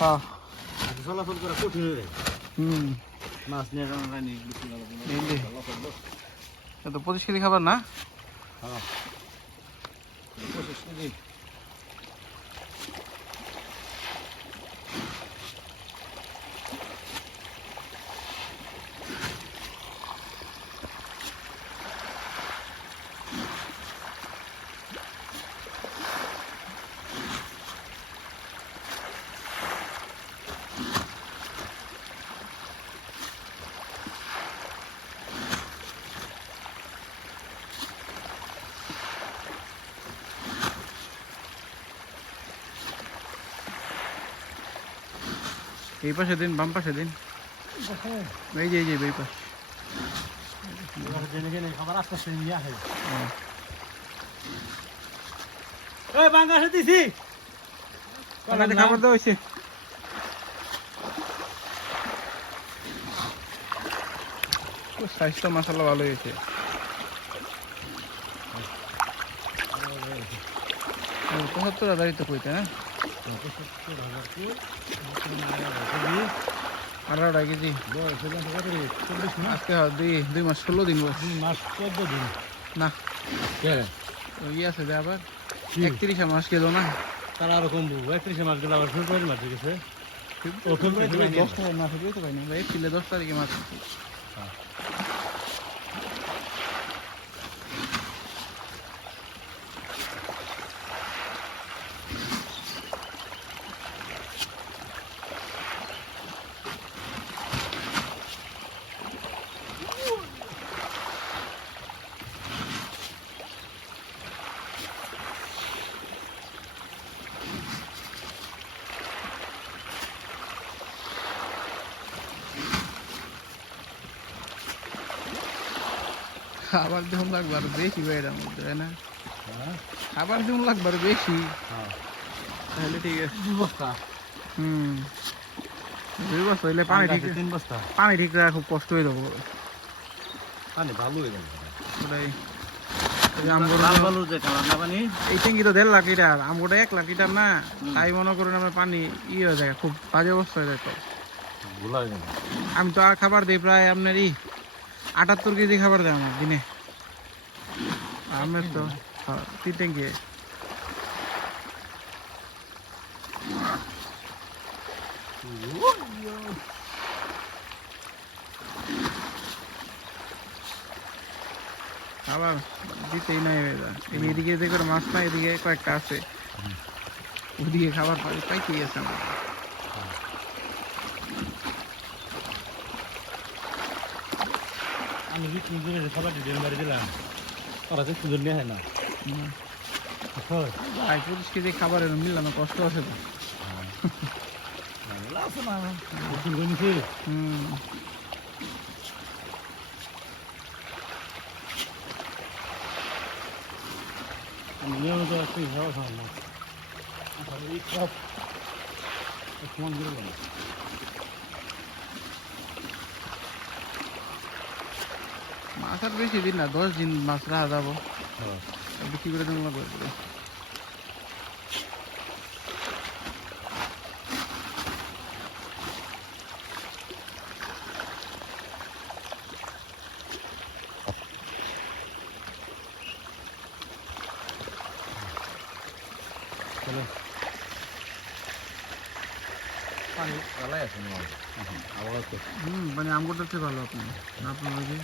হ্যাঁ চলাচল করা কঠিন হয়ে যায় হুম মাছ নিয়ে তো 25 কেজি খাবার না হ্যাঁ 25 কেজি এই পাশে দিন বাম পাশে দিন এই যে এই পাশ খাবার আস্তে আস্তে নিয়ে আসে ওই বাংলাদেশে দিছি খাবার দেওয়া হয়েছে স্বাস্থ্য মশলা ভালো হয়েছে ৭৫,০০০ তো কইতে না 18 কেজি আজকে 2 মাস 16 দিন 14 দিন না ওই আছে যে আবার 31 মাস গেল না তারা আরো কমবো 31 মাস গেল আবার ফেব্রুয়ারি মাস গেছে ও ফেব্রুয়ারি 10 মাসে দিতে পারিনি ভাই ছিল 10 তারিখে মাস খাবার যেমন লাগবে আরো বেশি বাইরের মধ্যে তাই না খাবার যেমন লাগবে আরো বেশি তাহলে ঠিক আছে 2 বস্তা হুম 2 বস্তা হইলে পানি ঠিক 3 বস্তা পানি ঠিক রাখা খুব কষ্ট হয়ে যাবো পানি ভালো হয়ে যাবে ওটাই এই ট্যাঙ্কি তো 1.5 লাখ লিটার আমগোটা 1 লাখ লিটার না তাই মনে করুন আমার পানি হয়ে যায় খুব বাজে অবস্থা হয়ে যায় তো আমি তো আর খাবার দিই প্রায় আপনারই 78 কেজি খাবার দেয় আমার দিনে আমার তো 3 ট্যাঙ্কি খাবার দিতেই নাই এদিকে যে করে মাছ না এদিকে কয়েকটা আছে ওদিকে খাবার পাইতেই আছে আমার আমি খাবার ডেলিভারি দিলাম ওরা তো সুন্দর নিয়ে হয় না 25 কেজি খাবারের মিলানো কষ্ট আছে তো আমি নিয়মিত একটু হিসাব খাওয়ার না এই সব সমান করে মাছ আর বেশি দিন না 10 দিন মাছ রাখা যাবো বিক্রি করে দেবো লাগবে পানি গালায় আছে আবার মানে আমগোটার চেয়ে ভালো আপনার ওই যে